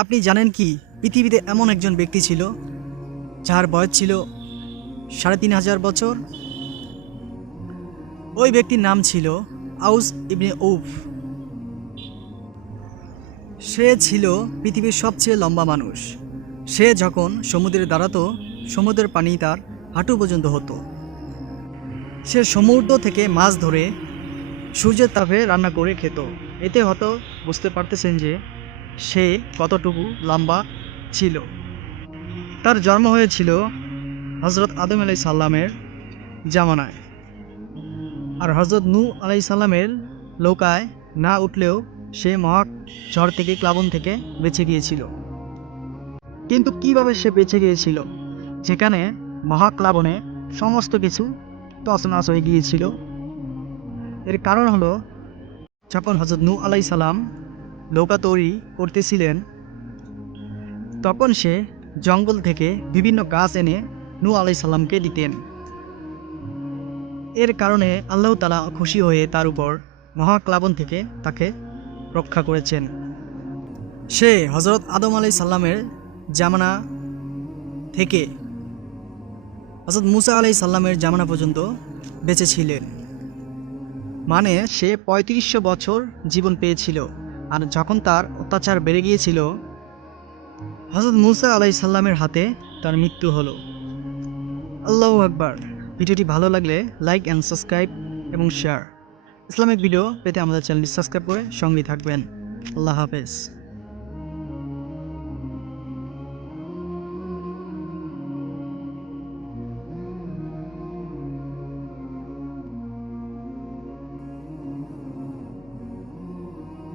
আপনি জানেন কি পৃথিবীতে এমন একজন ব্যক্তি ছিল যার বয়স ছিল ৩,৫০০ বছর? ওই ব্যক্তির নাম ছিল আউস ইবনে উফ। সে ছিল পৃথিবীর সবচেয়ে লম্বা মানুষ। সে যখন সমুদ্রে দাঁড়াতো, সমুদ্রের পানি তার হাঁটু পর্যন্ত হতো। সে সমুদ্র থেকে মাছ ধরে সূর্যের তাপে রান্না করে খেত। এতে হয়তো বুঝতে পারতেছেন যে সে কতটুকু লম্বা ছিল। তার জন্ম হয়েছিল হজরত আদম আলাই সাল্লামের জামানায়, আর হজরত নূহ আলাই সাল্লামের নৌকায় না উঠলেও সে মহা ঝড় থেকে, প্লাবন থেকে বেঁচে গিয়েছিল। কিন্তু কিভাবে সে বেঁচে গিয়েছিল, যেখানে মহাপ্লাবনে সমস্ত কিছু তছনছ হয়ে গিয়েছিল? এর কারণ হলো, যখন হজরত নূহ আলাই সাল্লাম নৌকা তৈরি করতেছিলেন, তখন সে জঙ্গল থেকে বিভিন্ন গাছ এনে নূহ আলাই সাল্লামকে দিতেন। এর কারণে আল্লাহ তাআলা খুশি হয়ে তার উপর মহাপ্লাবন থেকে তাকে রক্ষা করেছেন। সে হজরত আদম আলাই সাল্লামের জামানা থেকে হজরত মুসা আলাই সাল্লামের জামানা পর্যন্ত বেঁচে ছিলেন। মানে সে ৩৫০০ বছর জীবন পেয়েছিল। আর যখন তার অত্যাচার বেড়ে গিয়েছিল, হজরত মুসা আলাই সাল্লামের হাতে তার মৃত্যু হলো। আল্লাহু আকবার। ভিডিওটি ভালো লাগলে লাইক অ্যান্ড সাবস্ক্রাইব এবং শেয়ার। ইসলামিক ভিডিও পেতে আমাদের চ্যানেলটি সাবস্ক্রাইব করে সঙ্গেই থাকবেন। আল্লাহ হাফেজ।